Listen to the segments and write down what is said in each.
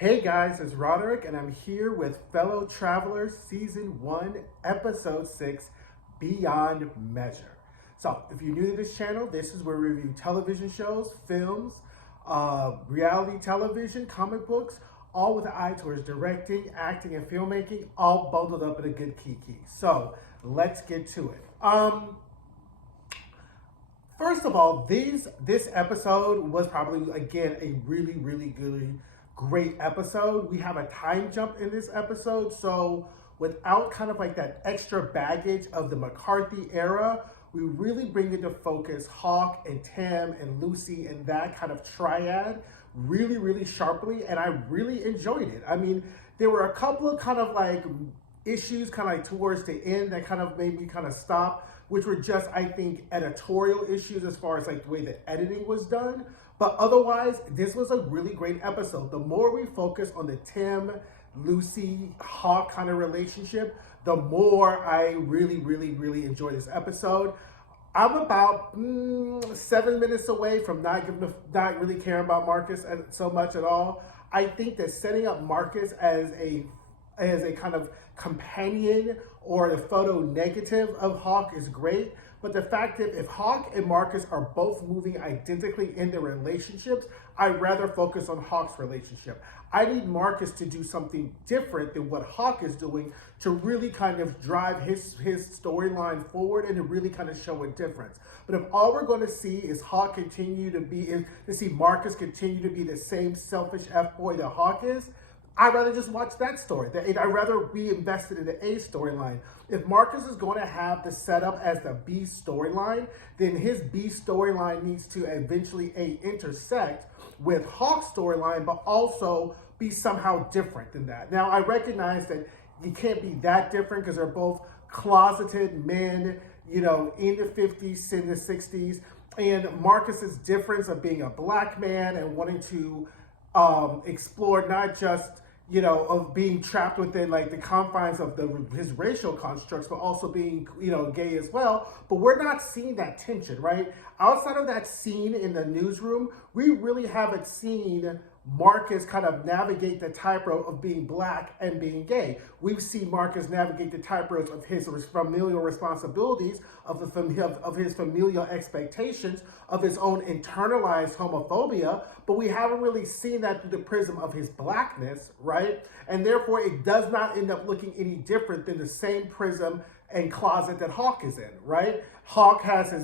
Hey guys, it's Roderick, and I'm here with Fellow Travelers Season 1, Episode 6, Beyond Measure. So, if you're new to this channel, this is where we review television shows, films, reality television, comic books, all with an eye towards directing, acting, and filmmaking, all bundled up in a good kiki. So, let's get to it. First of all, this episode was probably, again, a really great episode. We have a time jump in this episode, so without kind of like that extra baggage of the McCarthy era, we really bring into focus Hawk and Tim and Lucy and that kind of triad really sharply, and I really enjoyed it. I mean, there were a couple of kind of like issues kind of like towards the end that kind of made me kind of stop, which were just, I think, editorial issues as far as like the way the editing was done. But otherwise, this was a really great episode. The more we focus on the Tim, Lucy, Hawk kind of relationship, the more I really enjoy this episode. I'm about 7 minutes away from not really caring about Marcus so much at all. I think that setting up Marcus as a kind of companion or the photo negative of Hawk is great. But the fact that if Hawk and Marcus are both moving identically in their relationships, I'd rather focus on Hawk's relationship. I need Marcus to do something different than what Hawk is doing to really kind of drive his storyline forward and to really kind of show a difference. But if all we're going to see is Hawk continue to be, to see Marcus continue to be the same selfish F-boy that Hawk is, I'd rather just watch that story. I'd rather be invested in the A storyline. If Marcus is going to have the setup as the B storyline, then his B storyline needs to eventually intersect with Hawk's storyline, but also be somehow different than that. Now, I recognize that you can't be that different because they're both closeted men, you know, in the 50s, in the 60s. And Marcus's difference of being a black man and wanting to explore not just, you know, of being trapped within like the confines of his racial constructs, but also being, you know, gay as well. But we're not seeing that tension, right? Outside of that scene in the newsroom, we really haven't seen Marcus kind of navigate the tightrope of being black and being gay. We've seen Marcus navigate the tightrope of his familial responsibilities, of his familial expectations, of his own internalized homophobia, but we haven't really seen that through the prism of his blackness, right? And therefore, it does not end up looking any different than the same prism and closet that Hawk is in, right? Hawk has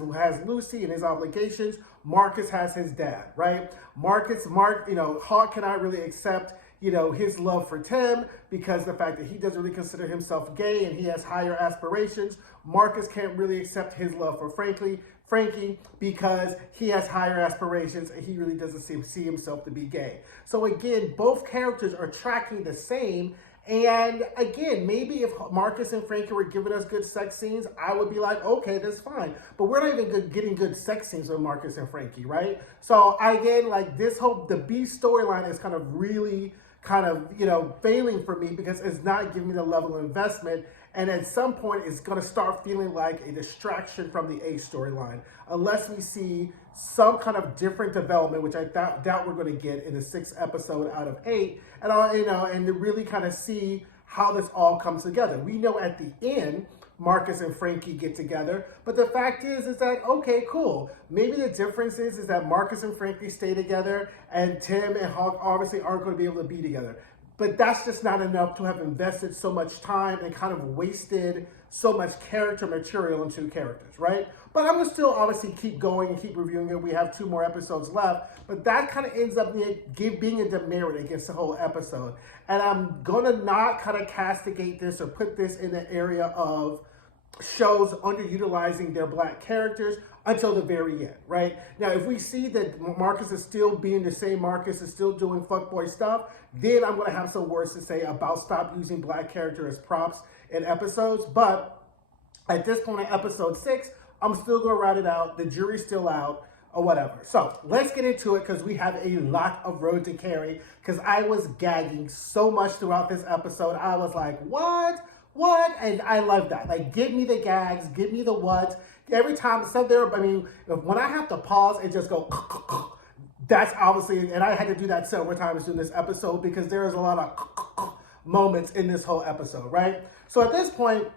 Lucy and his obligations. Marcus has his dad, right? Hawk cannot really accept, you know, his love for Tim because the fact that he doesn't really consider himself gay and he has higher aspirations. Marcus can't really accept his love for Frankie because he has higher aspirations and he really doesn't see himself to be gay. So again, both characters are tracking the same. And again, maybe if Marcus and Frankie were giving us good sex scenes, I would be like, okay, that's fine. But we're not even getting good sex scenes with Marcus and Frankie, right? So again, like the B storyline is kind of really kind of, you know, failing for me because it's not giving me the level of investment. And at some point, it's going to start feeling like a distraction from the A storyline, unless we see some kind of different development, which I doubt we're going to get in the 6th episode out of 8, and to really kind of see how this all comes together. We know at the end, Marcus and Frankie get together, but the fact is that, okay, cool. Maybe the difference is that Marcus and Frankie stay together, and Tim and Hawk obviously aren't going to be able to be together. But that's just not enough to have invested so much time and kind of wasted so much character material into characters, right? But I'm going to still obviously keep going and keep reviewing it. We have 2 more episodes left, but that kind of ends up being a demerit against the whole episode. And I'm going to not kind of castigate this or put this in the area of shows underutilizing their black characters until the very end, right? Now, if we see that Marcus is still being the same Marcus, is still doing fuckboy stuff, then I'm going to have some words to say about stop using black character as props in episodes. But at this point in episode 6, I'm still going to write it out. The jury's still out or whatever. So let's get into it because we have a lot of road to carry because I was gagging so much throughout this episode. I was like, what? And I love that. Like, give me the gags, give me the what. Every time, when I have to pause and just go, that's obviously, and I had to do that several times in this episode because there is a lot of moments in this whole episode, right? So at this point,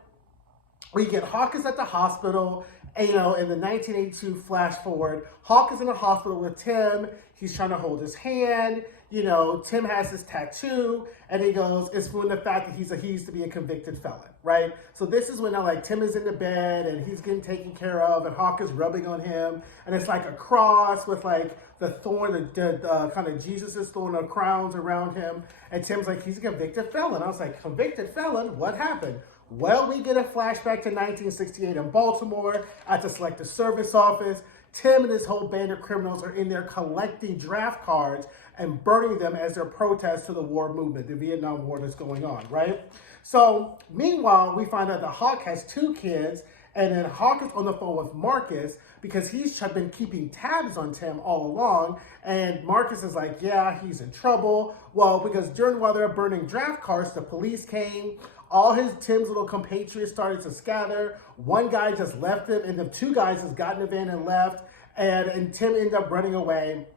we get Hawk is at the hospital, and, in the 1982 flash forward, Hawk is in the hospital with Tim. He's trying to hold his hand. Tim has this tattoo, and he goes, it's from the fact that he used to be a convicted felon, right? So this is when Tim is in the bed, and he's getting taken care of, and Hawk is rubbing on him, and it's like a cross with like the thorn, the kind of Jesus's thorn of crowns around him, and Tim's like, he's a convicted felon. I was like, convicted felon? What happened? Well, we get a flashback to 1968 in Baltimore at the Selective Service Office. Tim and his whole band of criminals are in there collecting draft cards and burning them as their protest to the war movement, the Vietnam War that's going on, right? So, meanwhile, we find out that Hawk has 2 kids, and then Hawk is on the phone with Marcus because he's been keeping tabs on Tim all along, and Marcus is like, yeah, he's in trouble. Well, because while they're burning draft cards, the police came. All Tim's little compatriots started to scatter. One guy just left him, and the 2 guys just got in the van and left. And Tim ended up running away.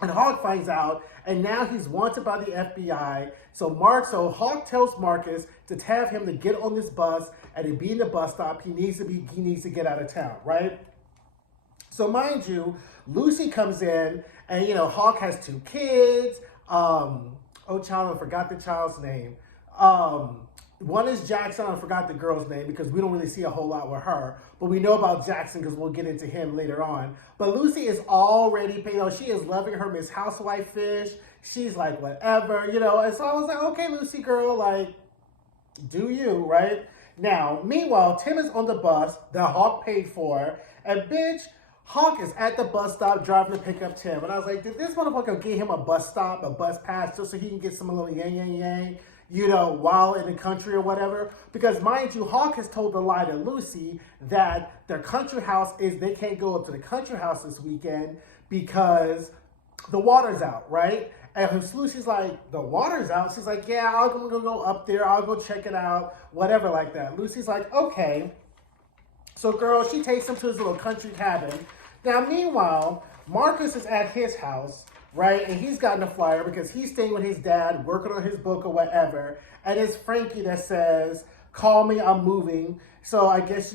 And Hawk finds out, and now he's wanted by the FBI. So Hawk tells Marcus to have him to get on this bus and to be in the bus stop. He needs to get out of town, right? So mind you, Lucy comes in, and Hawk has 2 kids. I forgot the child's name. One is Jackson. I forgot the girl's name because we don't really see a whole lot with her. But we know about Jackson because we'll get into him later on. But Lucy is already, she is loving her Miss Housewife fish. She's like, whatever, And so I was like, okay, Lucy girl, like, do you, right? Now, meanwhile, Tim is on the bus that Hawk paid for. And bitch, Hawk is at the bus stop driving to pick up Tim. And I was like, did this motherfucker get him a bus pass, just so he can get some little yang, while in the country or whatever? Because mind you, Hawk has told the lie to Lucy that their country house they can't go up to the country house this weekend because the water's out, right? And Lucy's like, the water's out? She's like, yeah, I'm going to go up there. I'll go check it out, whatever like that. Lucy's like, okay. So girl, she takes him to his little country cabin. Now, meanwhile, Marcus is at his house, right? And he's gotten a flyer because he's staying with his dad, working on his book or whatever. And it's Frankie that says, call me, I'm moving. So I guess,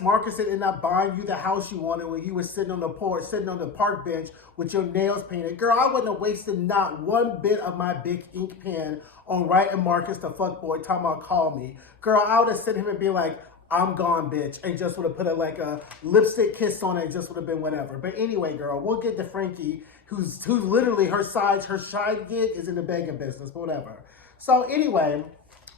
Marcus ended up buying you the house you wanted when you were sitting on the porch, sitting on the park bench with your nails painted. Girl, I wouldn't have wasted not one bit of my big ink pen on writing Marcus the fuckboy talking about call me. Girl, I would have sent him and be like, I'm gone, bitch, and just would have put a lipstick kiss on it. It just would have been whatever. But anyway, girl, we'll get to Frankie, who's literally her side gig is in the begging business, but whatever. So anyway,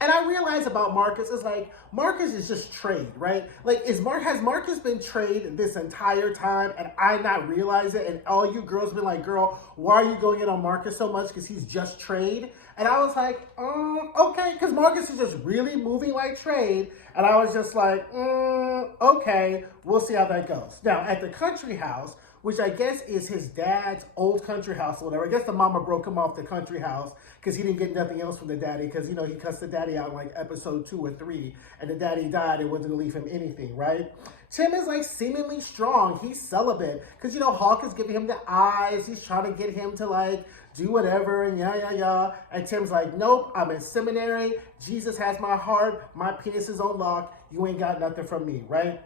and I realize about Marcus is like, Marcus is just trade, right? Like, has Marcus been trade this entire time and I not realize it? And all you girls been like, girl, why are you going in on Marcus so much? Because he's just trade. And I was like, okay, because Marcus is just really moving like trade. And I was just like, okay, we'll see how that goes. Now, at the country house, which I guess is his dad's old country house or whatever. I guess the mama broke him off the country house because he didn't get nothing else from the daddy because, he cussed the daddy out in like episode 2 or 3 and the daddy died and wasn't going to leave him anything, right? Tim is like seemingly strong. He's celibate because, Hawk is giving him the eyes. He's trying to get him to like do whatever and yeah. And Tim's like, nope, I'm in seminary. Jesus has my heart. My penis is on lock. You ain't got nothing from me, right?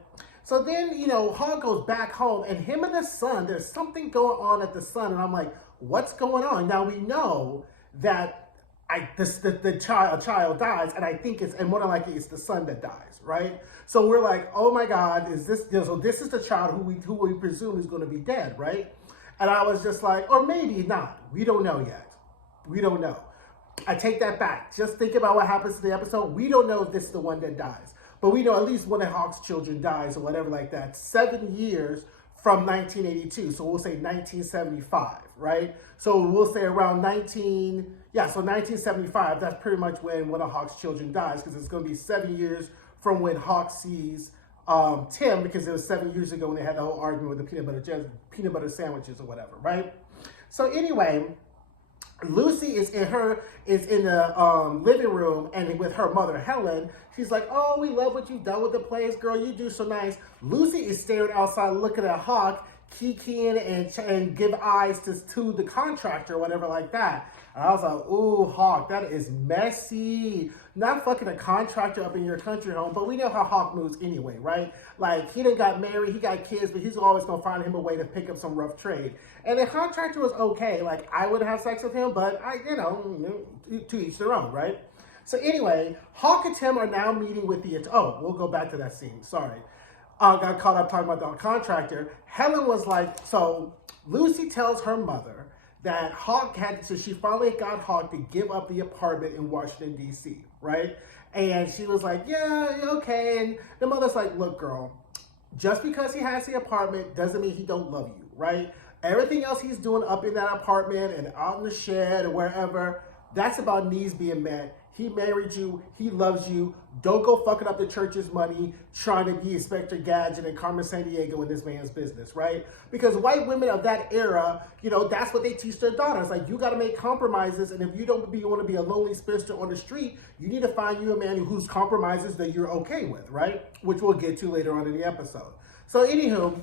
So then, Hawk goes back home, and him and the son, there's something going on at the son, and I'm like, what's going on? Now we know that a child dies, and I think and more than likely it's the son that dies, right? So we're like, oh my God, this is the child who we presume is going to be dead, right? And I was just like, or maybe not. We don't know yet. We don't know. I take that back. Just think about what happens in the episode. We don't know if this is the one that dies. But we know at least one of Hawk's children dies or whatever like that. 7 years from 1982. So we'll say 1975, right? So we'll say around 1975. That's pretty much when one of Hawk's children dies because it's going to be 7 years from when Hawk sees Tim, because it was 7 years ago when they had the whole argument with the peanut butter sandwiches or whatever, right? So anyway, Lucy is in the living room and with her mother, Helen. She's like, oh, we love what you've done with the place, girl. You do so nice. Lucy is staring outside looking at Hawk. kiki and give eyes to the contractor or whatever like that. And I was like, ooh, Hawk, that is messy. Not fucking a contractor up in your country home, but we know how Hawk moves anyway, right? Like, he done got married, he got kids, but he's always gonna find him a way to pick up some rough trade. And the contractor was okay. Like, I wouldn't have sex with him, but to each their own, right? So anyway, Hawk and Tim are now meeting with we'll go back to that scene, sorry. Got caught up talking about the contractor. Helen was like, so Lucy tells her mother that so she finally got Hawk to give up the apartment in Washington, D.C., right? And she was like, yeah, okay. And the mother's like, look, girl, just because he has the apartment doesn't mean he don't love you, right? Everything else he's doing up in that apartment and out in the shed or wherever, that's about needs being met. He married you. He loves you. Don't go fucking up the church's money trying to be Inspector Gadget and Carmen Sandiego in this man's business, right? Because white women of that era, that's what they teach their daughters. Like, you got to make compromises, and if you want to be a lonely spinster on the street, you need to find you a man whose compromises that you're okay with, right? Which we'll get to later on in the episode. So, anywho,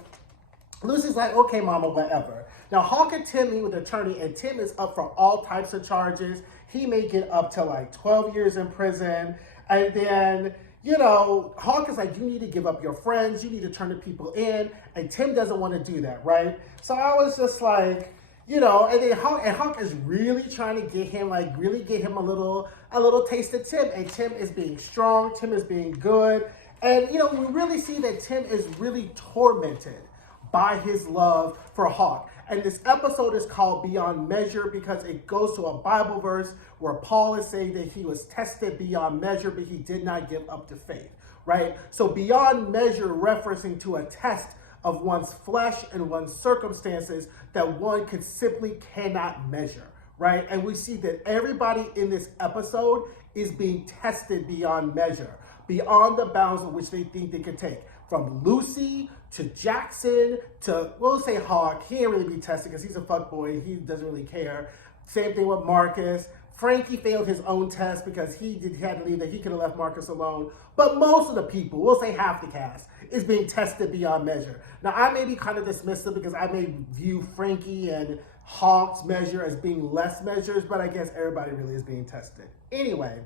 Lucy's like, okay, mama, whatever. Now, Hawk and Tim meet with the attorney, and Tim is up for all types of charges. He may get up to like 12 years in prison. And then, Hawk is like, you need to give up your friends. You need to turn the people in. And Tim doesn't want to do that, right? So I was just like, and then Hawk is really trying to get him a little taste of Tim. And Tim is being strong. Tim is being good. And, we really see that Tim is really tormented by his love for Hawk. And this episode is called Beyond Measure because it goes to a Bible verse where Paul is saying that he was tested beyond measure, but he did not give up the faith, right? So beyond measure referencing to a test of one's flesh and one's circumstances that one cannot measure, right? And we see that everybody in this episode is being tested beyond measure, beyond the bounds of which they think they can take. From Lucy to Jackson to, we'll say Hawk. He ain't really be tested because he's a fuckboy. He doesn't really care. Same thing with Marcus. Frankie failed his own test because he had to leave, that he could have left Marcus alone. But most of the people, we'll say half the cast, is being tested beyond measure. Now, I may be kind of dismissive because I may view Frankie and Hawk's measure as being less measures, but I guess everybody really is being tested. Anyway,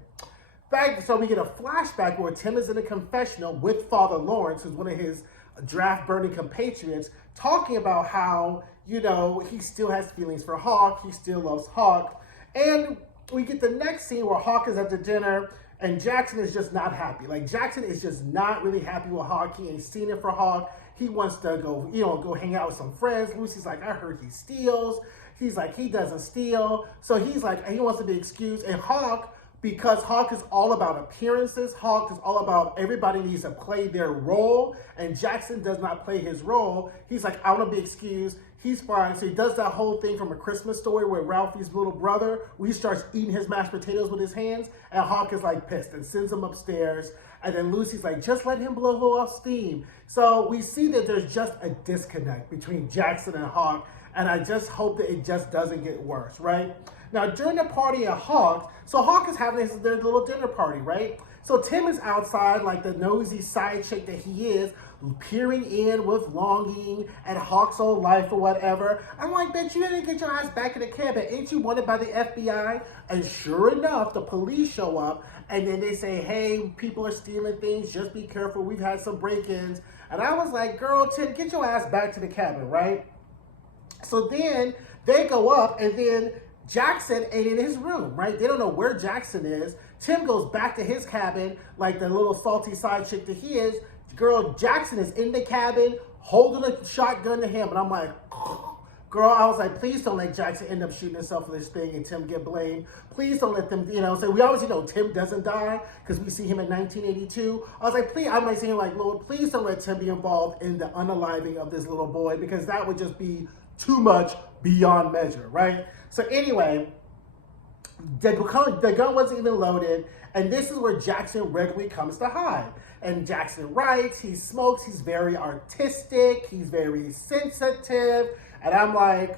so we get a flashback where Tim is in a confessional with Father Lawrence, who's one of his draft-burning compatriots, talking about how, he still has feelings for Hawk, he still loves Hawk. And we get the next scene where Hawk is at the dinner, and Jackson is just not happy. Like, Jackson is just not really happy with Hawk. He ain't seen it for Hawk. He wants to go hang out with some friends. Lucy's like, I heard he steals. He's like, he doesn't steal. So he's like, he wants to be excused. And Hawk, because Hawk is all about appearances, Hawk is all about everybody needs to play their role, and Jackson does not play his role. He's like, I want to be excused. He's fine. So he does that whole thing from A Christmas Story where Ralphie's little brother, where he starts eating his mashed potatoes with his hands, and Hawk is like pissed and sends him upstairs. And then Lucy's like, just let him blow off steam. So we see that there's just a disconnect between Jackson and Hawk, and I just hope that it just doesn't get worse, right? Now, during the party at Hawk, so Hawk is having their little dinner party, right? So Tim is outside like the nosy side chick that he is, peering in with longing at Hawk's old life or whatever. I'm like, bitch, you didn't get your ass back in the cabin. Ain't you wanted by the FBI? And sure enough, the police show up, and then they say, hey, people are stealing things. Just be careful. We've had some break-ins. And I was like, girl, Tim, get your ass back to the cabin, right? So then they go up, and then Jackson ain't in his room, right? They don't know where Jackson is. Tim goes back to his cabin like the little salty side chick that he is. Girl, Jackson is in the cabin holding a shotgun to him. And I'm like, girl, I was like, please don't let Jackson end up shooting himself with this thing and Tim get blamed. Please don't let them, so we always, Tim doesn't die because we see him in 1982. I was like, please, I might say like, Lord, please don't let Tim be involved in the unaliving of this little boy because that would just be too much beyond measure, right? So anyway, the gun wasn't even loaded, and this is where Jackson regularly comes to hide. And Jackson writes, he smokes, he's very artistic, he's very sensitive, and I'm like,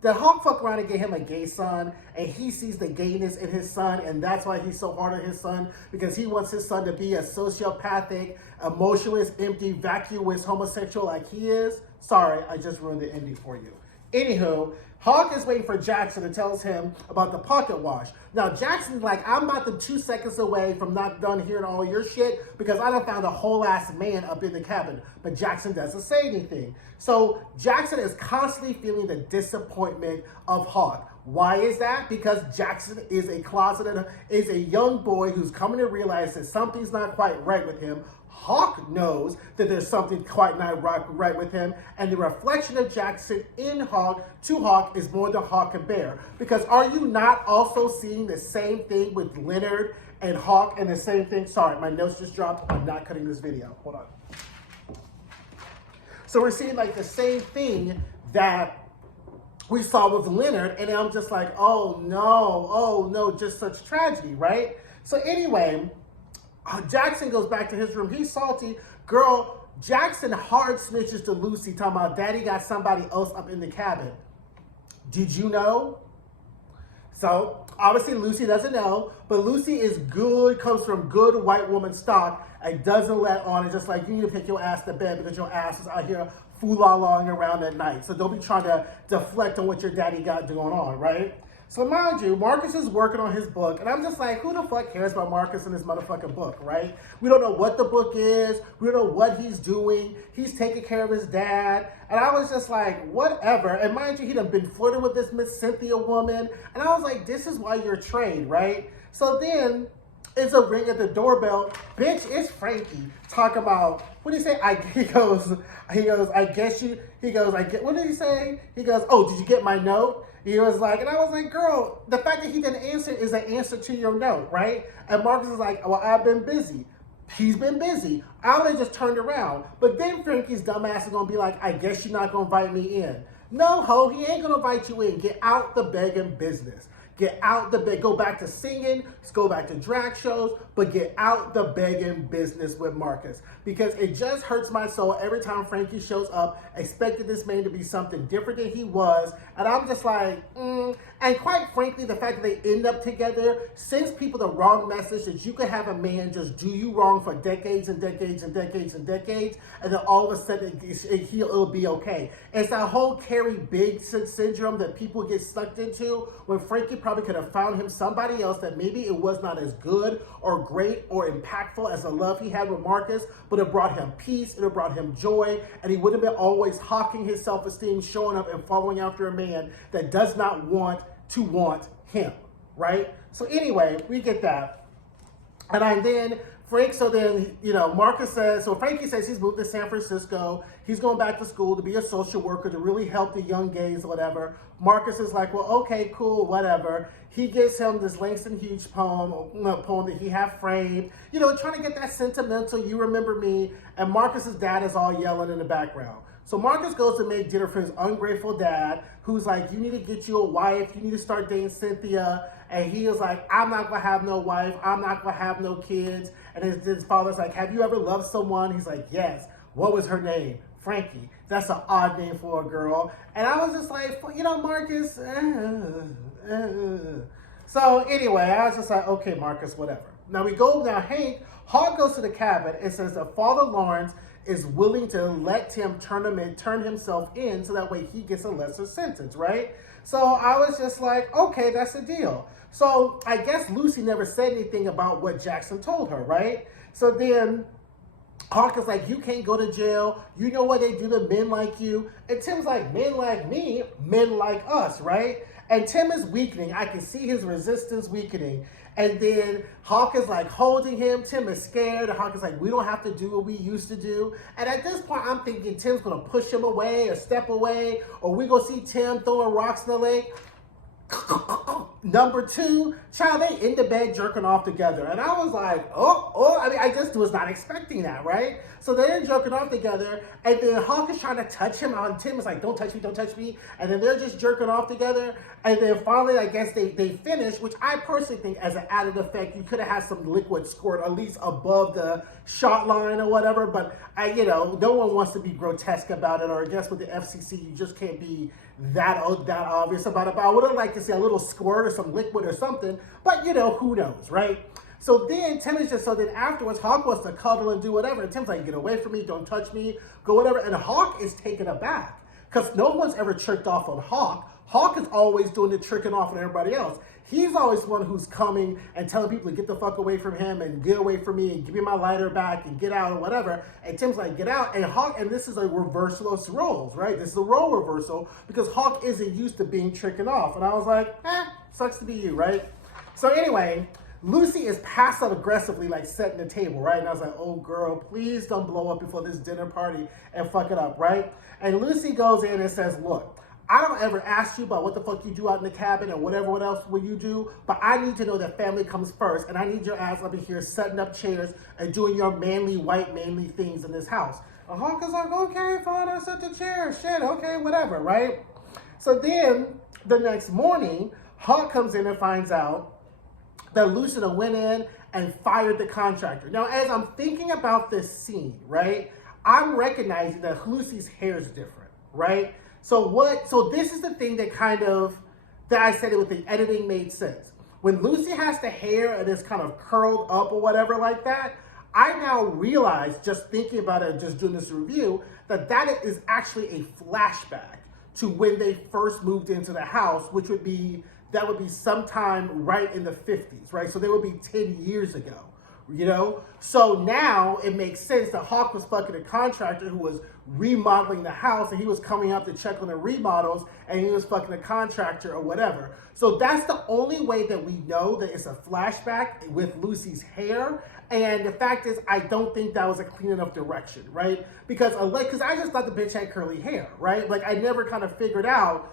did Hawk fuck around and get him a gay son, and he sees the gayness in his son, and that's why he's so hard on his son, because he wants his son to be a sociopathic, emotionless, empty, vacuous homosexual like he is? Sorry, I just ruined the ending for you. Anywho, Hawk is waiting for Jackson and tells him about the pocket wash. Now, Jackson's like, I'm about to 2 seconds away from not done hearing all your shit because I done found a whole ass man up in the cabin. But Jackson doesn't say anything. So Jackson is constantly feeling the disappointment of Hawk. Why is that? Because Jackson is is a young boy who's coming to realize that something's not quite right with him. Hawk knows that there's something quite not right with him, and the reflection of Jackson in Hawk to Hawk is more than Hawk can bear. Because are you not also seeing the same thing with Leonard and Hawk, and the same thing? Sorry, my notes just dropped. I'm not cutting this video. Hold on. So we're seeing like the same thing that we saw with Leonard, and I'm just like, oh no, just such tragedy, right? So anyway, Jackson goes back to his room. He's salty. Girl, Jackson hard snitches to Lucy, talking about daddy got somebody else up in the cabin. Did you know? So obviously Lucy doesn't know, but Lucy is good, comes from good white woman stock, and doesn't let on. It's just like, you need to pick your ass to bed because your ass is out here fool-la-long around at night. So don't be trying to deflect on what your daddy got going on, right? So mind you, Marcus is working on his book, and I'm just like, who the fuck cares about Marcus and his motherfucking book, right? We don't know what the book is. We don't know what he's doing. He's taking care of his dad. And I was just like, whatever. And mind you, he done been flirting with this Miss Cynthia woman. And I was like, this is why you're trained, right? So then it's a ring at the doorbell. Bitch, it's Frankie talking about, what did he say? He goes, I guess you, what did he say? He goes, oh, did you get my note? He was like, and I was like, girl, the fact that he didn't answer is an answer to your note, right? And Marcus is like, well, I've been busy. He's been busy. I would have just turned around. But then Frankie's dumbass is going to be like, I guess you're not going to invite me in. No, ho, he ain't going to invite you in. Get out the begging business. Get out the beg. Go back to singing. Go back to drag shows. But get out the begging business with Marcus. Because it just hurts my soul every time Frankie shows up, expecting this man to be something different than he was. And I'm just like, And quite frankly, the fact that they end up together sends people the wrong message that you could have a man just do you wrong for decades and decades and decades and decades, and then all of a sudden it'll be okay. It's that whole Carrie Biggs syndrome that people get sucked into when Frankie probably could have found him somebody else that maybe it was not as good or great or impactful as the love he had with Marcus, but it brought him peace, it brought him joy, and he would have been always hawking his self-esteem, showing up and following after a man that does not want to want him, right? So anyway, we get that. And then Marcus says, so Frankie says he's moved to San Francisco. He's going back to school to be a social worker to really help the young gays or whatever. Marcus is like, well, okay, cool, whatever. He gives him this Langston Hughes poem that he had framed, trying to get that sentimental, you remember me. And Marcus's dad is all yelling in the background. So Marcus goes to make dinner for his ungrateful dad, who's like, you need to get you a wife. You need to start dating Cynthia. And he is like, I'm not going to have no wife. I'm not going to have no kids. And his father's like, have you ever loved someone? He's like, yes. What was her name? Frankie. That's an odd name for a girl. And I was just like, Marcus. So anyway, I was just like, okay, Marcus, whatever. Now Hawk goes to the cabin and says that Father Lawrence is willing to let Tim turn himself in so that way he gets a lesser sentence, right? So I was just like, okay, that's the deal. So I guess Lucy never said anything about what Jackson told her, right? So then Hawk is like, you can't go to jail. You know what they do to men like you. And Tim's like, men like me, men like us, right? And Tim is weakening. I can see his resistance weakening. And then Hawk is like holding him. Tim is scared. And Hawk is like, we don't have to do what we used to do. And at this point, I'm thinking Tim's going to push him away or step away. Or we going to see Tim throwing rocks in the lake. Number two, child, they in the bed jerking off together. And I was like, I just was not expecting that, right? So they're jerking off together, and then Hawk is trying to touch him, and Tim is like, don't touch me. And then they're just jerking off together. And then finally, I guess they finish, which I personally think as an added effect, you could have had some liquid squirt at least above the shot line or whatever. But no one wants to be grotesque about it, or I guess with the FCC, you just can't be that obvious about it. But I would have liked to see a little squirt or some liquid or something, but who knows, right? So then Tim is just, so then afterwards, Hawk wants to cuddle and do whatever. And Tim's like, get away from me, don't touch me, go whatever. And Hawk is taken aback because no one's ever tricked off on Hawk. Hawk is always doing the tricking off on everybody else. He's always the one who's coming and telling people to get the fuck away from him and get away from me and give me my lighter back and get out or whatever. And Tim's like, get out. And Hawk, and this is a reversal of roles, right? This is a role reversal because Hawk isn't used to being tricking off. And I was like, sucks to be you, right? So anyway, Lucy is passive aggressively like setting the table, right? And I was like, oh girl, please don't blow up before this dinner party and fuck it up, right? And Lucy goes in and says, look, I don't ever ask you about what the fuck you do out in the cabin and whatever what else will you do, but I need to know that family comes first, and I need your ass up in here setting up chairs and doing your manly, white, manly things in this house. And Hawk is like, okay, fine, I'll set the chair, shit, okay, whatever, right? So then, the next morning, Hawk comes in and finds out that Lucina went in and fired the contractor. Now, as I'm thinking about this scene, right, I'm recognizing that Lucy's hair is different, right? So this is the thing that that I said it with the editing made sense. When Lucy has the hair and it's kind of curled up or whatever like that, I now realize, just thinking about it, just doing this review, that is actually a flashback to when they first moved into the house, that would be sometime right in the 50s, right? So they would be 10 years ago, you know? So now it makes sense that Hawk was fucking a contractor who was remodeling the house, and he was coming up to check on the remodels, and he was fucking a contractor or whatever. So that's the only way that we know that it's a flashback with Lucy's hair. And the fact is, I don't think that was a clean enough direction, right? Because I just thought the bitch had curly hair, right? Like I never kind of figured out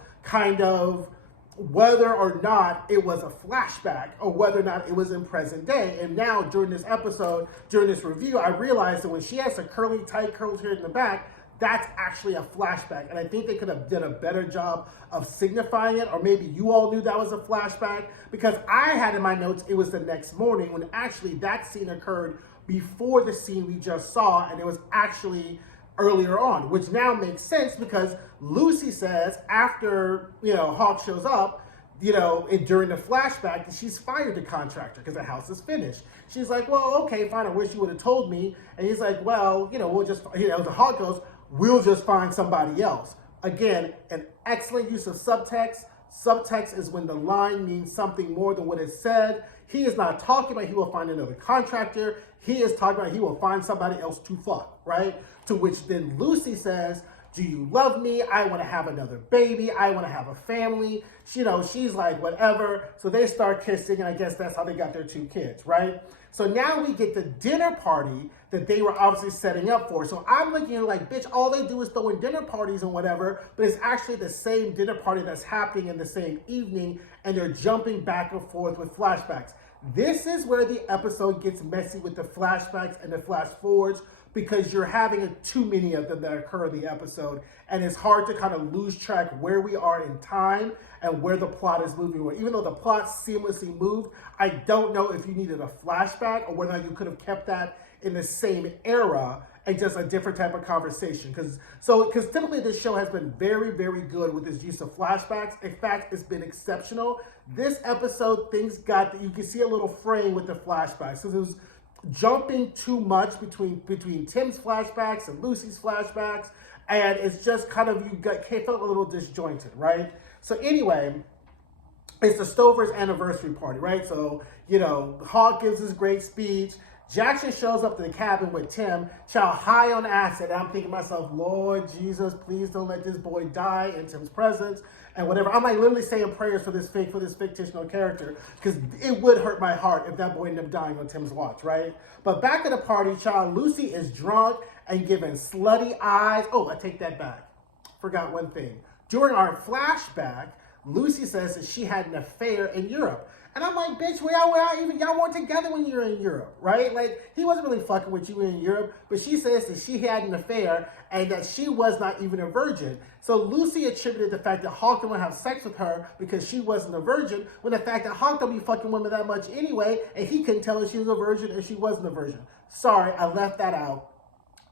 whether or not it was a flashback or whether or not it was in present day. And now during this episode, during this review, I realized that when she has a curly, tight curls here in the back, that's actually a flashback. And I think they could have done a better job of signifying it, or maybe you all knew that was a flashback, because I had in my notes it was the next morning, when actually that scene occurred before the scene we just saw, and it was actually earlier on, which now makes sense because Lucy says after, Hawk shows up, during the flashback, that she's fired the contractor because the house is finished. She's like, well, okay, fine, I wish you would have told me. And he's like, well, we'll just, the Hawk goes, we'll just find somebody else. Again, an excellent use of subtext. Subtext is when the line means something more than what it said. He is not talking about he will find another contractor. He is talking about he will find somebody else to fuck, right? To which then Lucy says, do you love me? I want to have another baby. I want to have a family. She's like, whatever. So they start kissing, and I guess that's how they got their 2 kids, right? So now we get the dinner party that they were obviously setting up for. So I'm looking at like, bitch, all they do is throw in dinner parties and whatever, but it's actually the same dinner party that's happening in the same evening, and they're jumping back and forth with flashbacks. This is where the episode gets messy with the flashbacks and the flash forwards, because you're having too many of them that occur in the episode, and it's hard to kind of lose track where we are in time and where the plot is moving. Even though the plot seamlessly moved, I don't know if you needed a flashback or whether you could have kept that in the same era and just a different type of conversation. Because typically this show has been very, very good with its use of flashbacks. In fact, it's been exceptional. This episode, you can see a little fraying with the flashbacks. So it was jumping too much between Tim's flashbacks and Lucy's flashbacks, and it's just felt a little disjointed, right? So anyway, it's the Stover's anniversary party, right? So, Hawk gives his great speech. Jackson shows up to the cabin with Tim, child high on acid. I'm thinking to myself, Lord Jesus, please don't let this boy die in Tim's presence and whatever. I'm like literally saying prayers for this fictional character, because it would hurt my heart if that boy ended up dying on Tim's watch, right? But back at the party, child, Lucy is drunk and giving slutty eyes. Oh, I take that back. Forgot one thing. During our flashback, Lucy says that she had an affair in Europe. And I'm like, bitch, y'all weren't together when you were in Europe, right? Like, he wasn't really fucking with you in Europe, but she says that she had an affair and that she was not even a virgin. So Lucy attributed the fact that Hawk didn't want to have sex with her because she wasn't a virgin, when the fact that Hawk don't be fucking women that much anyway, and he couldn't tell if she was a virgin or she wasn't a virgin. Sorry, I left that out.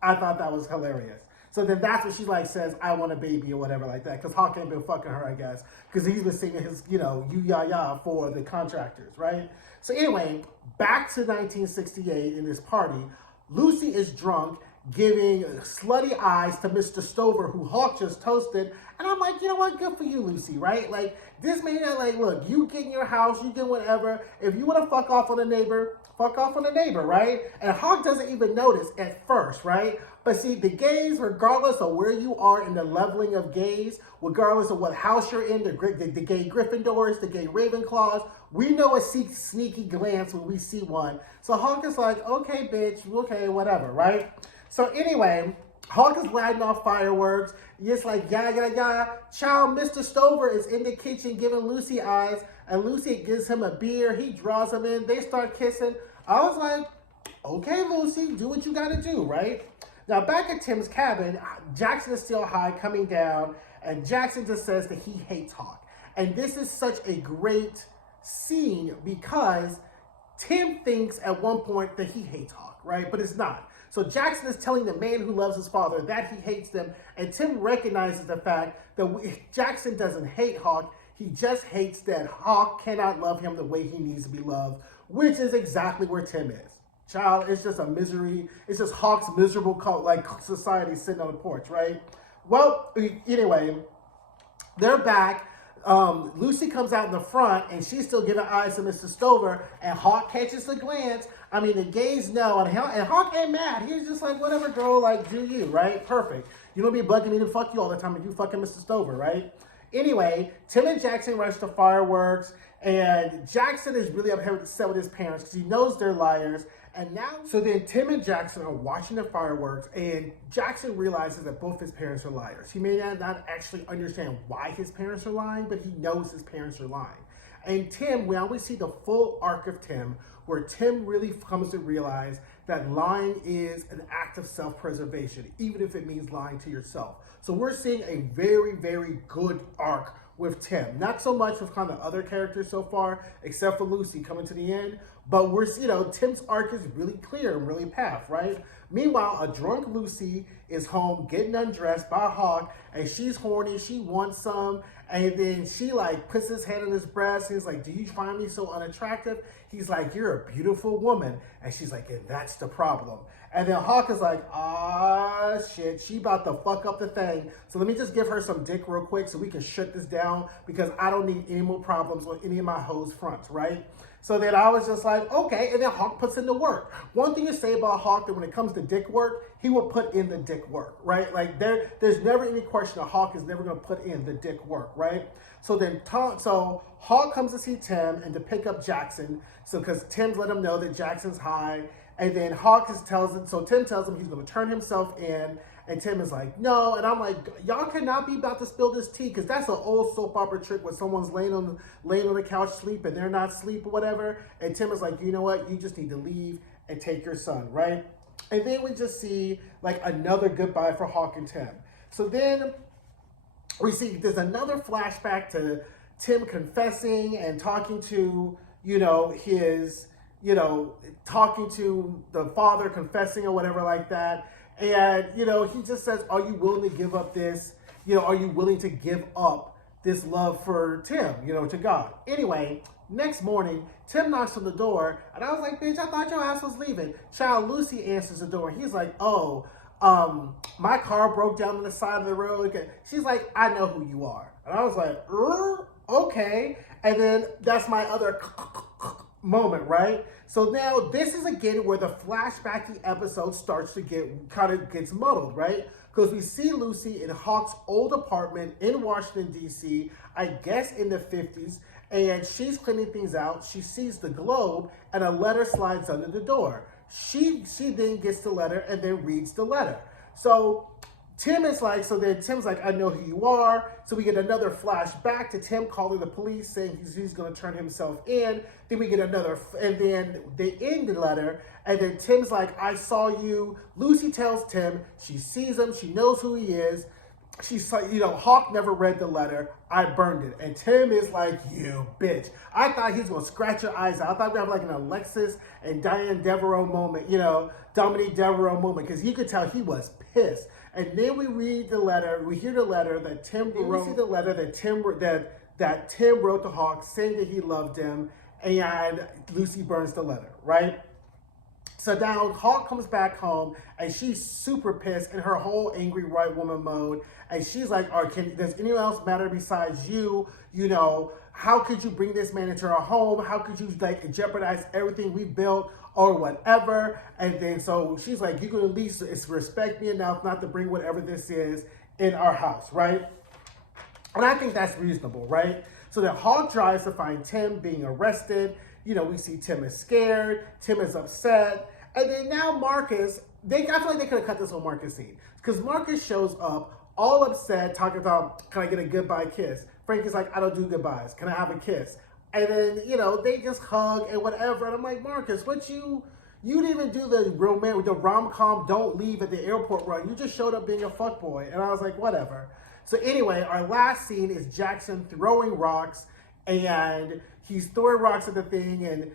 I thought that was hilarious. So then that's when she like says, I want a baby or whatever like that. Because Hawk ain't been fucking her, I guess. Because he's been singing his, you ya ya for the contractors, right? So anyway, back to 1968 in this party, Lucy is drunk, giving slutty eyes to Mr. Stover, who Hawk just toasted. And I'm like, you know what? Good for you, Lucy, right? Like, this man, like, look, you get in your house, you get whatever. If you want to fuck off on a neighbor, fuck off on a neighbor, right? And Hawk doesn't even notice at first, right? But see, the gays, regardless of where you are in the leveling of gays, regardless of what house you're in, the gay Gryffindors, the gay Ravenclaws, we know a sneaky glance when we see one. So Hawk is like, okay, bitch, okay, whatever, right? So anyway, Hawk is lighting off fireworks. It's like, yeah. Child, Mr. Stover is in the kitchen giving Lucy eyes, and Lucy gives him a beer. He draws him in. They start kissing. I was like, okay, Lucy, do what you got to do, right? Now, back at Tim's cabin, Jackson is still high, coming down, and Jackson just says that he hates Hawk. And this is such a great scene because Tim thinks at one point that he hates Hawk, right? But it's not. So Jackson is telling the man who loves his father that he hates them, and Tim recognizes the fact that Jackson doesn't hate Hawk, he just hates that Hawk cannot love him the way he needs to be loved, which is exactly where Tim is. Child, it's just a misery. It's just Hawk's miserable like society sitting on the porch, right? Well, anyway, they're back. Lucy comes out in the front, and she's still giving eyes to Mr. Stover, and Hawk catches the glance. I mean, the gays know, and Hawk ain't mad. He's just like, whatever, girl, like, do you, right? Perfect. You don't be bugging me to fuck you all the time if you fucking Mr. Stover, right? Anyway, Tim and Jackson rush the fireworks, and Jackson is really upset with his parents because he knows they're liars. And now, so then Tim and Jackson are watching the fireworks, and Jackson realizes that both his parents are liars. He may not actually understand why his parents are lying, but he knows his parents are lying. And Tim, we always see the full arc of Tim, where Tim really comes to realize that lying is an act of self-preservation, even if it means lying to yourself. So we're seeing a very, very good arc with Tim. Not so much with kind of other characters so far, except for Lucy coming to the end. But we're, Tim's arc is really clear and really path, right? Meanwhile, a drunk Lucy is home getting undressed by Hawk, and she's horny, she wants some, and then she like puts his hand on his breast, and he's like, do you find me so unattractive? He's like, you're a beautiful woman. And she's like, and that's the problem. And then Hawk is like, ah, shit, she about to fuck up the thing. So let me just give her some dick real quick so we can shut this down, because I don't need any more problems with any of my hoes' fronts, right? So then I was just like, okay, and then Hawk puts in the work. One thing to say about Hawk, that when it comes to dick work, he will put in the dick work, right? Like there's never any question that Hawk is never gonna put in the dick work, right? So then, so Hawk comes to see Tim and to pick up Jackson. So because Tim's let him know that Jackson's high, and then so Tim tells him he's gonna turn himself in, and Tim is like, no, and I'm like, y'all cannot be about to spill this tea, because that's an old soap opera trick where someone's laying on the couch sleep and they're not asleep or whatever, and Tim is like, you know what, you just need to leave and take your son, right? And then we just see like another goodbye for Hawk and Tim. So then we see there's another flashback to Tim confessing and talking to, talking to the father, confessing or whatever like that. And, he just says, are you willing to give up this? Are you willing to give up this love for Tim, to God? Anyway, next morning, Tim knocks on the door, and I was like, bitch, I thought your ass was leaving. Child, Lucy answers the door. He's like, oh, my car broke down on the side of the road. She's like, I know who you are. And I was like, okay. And then that's my other moment, right? So now this is again where the flashbacky episode starts to gets muddled, right? Because we see Lucy in Hawk's old apartment in Washington, D.C., I guess in the 50s, and she's cleaning things out. She sees the globe, and a letter slides under the door. She then gets the letter and then reads the letter. So Tim's like, I know who you are. So we get another flashback to Tim calling the police saying he's going to turn himself in. Then we get another, and then they end the letter. And then Tim's like, I saw you. Lucy tells Tim, she sees him. She knows who he is. she's like, Hawk never read the letter. I burned it. And Tim is like, you bitch. I thought he's going to scratch your eyes out. I thought we'd have like an Alexis and Diane Devereaux moment, Dominique Devereaux moment, because you could tell he was pissed. And then we read the letter, we hear the letter that Tim wrote. We see the letter that Tim wrote to Hawk saying that he loved him, and Lucy burns the letter, right? So now Hawk comes back home and she's super pissed in her whole angry white woman mode. And she's like, does anyone else matter besides you? How could you bring this man into our home? How could you jeopardize everything we built or whatever? And then so she's like, you can at least respect me enough not to bring whatever this is in our house, right? And I think that's reasonable, right? So then Hawk tries to find Tim being arrested. We see Tim is scared. Tim is upset. And then now Marcus, I feel like they could have cut this whole Marcus scene. Because Marcus shows up all upset, talking about, can I get a goodbye kiss? Frank is like, I don't do goodbyes. Can I have a kiss? And then, they just hug and whatever. And I'm like, Marcus, you didn't even do the rom-com don't leave at the airport run. You just showed up being a fuckboy. And I was like, whatever. So anyway, our last scene is Jackson throwing rocks, and he's throwing rocks at the thing, and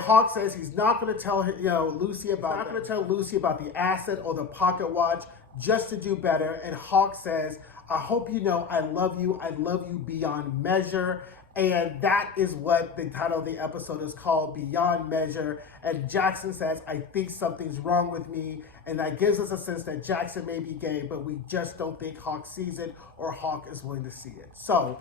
Hawk says he's not going to tell Lucy about the asset or the pocket watch just to do better. And Hawk says, I hope you know I love you beyond measure. And that is what the title of the episode is called, Beyond Measure. And Jackson says, I think something's wrong with me. And that gives us a sense that Jackson may be gay, but we just don't think Hawk sees it or Hawk is willing to see it. So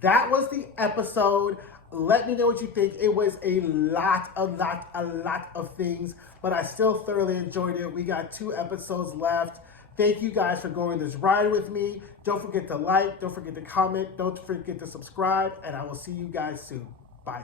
that was the episode. Let me know what you think. It was a lot of things, but I still thoroughly enjoyed it. We got 2 episodes left. Thank you guys for going this ride with me. Don't forget to like, don't forget to comment, don't forget to subscribe, and I will see you guys soon. Bye.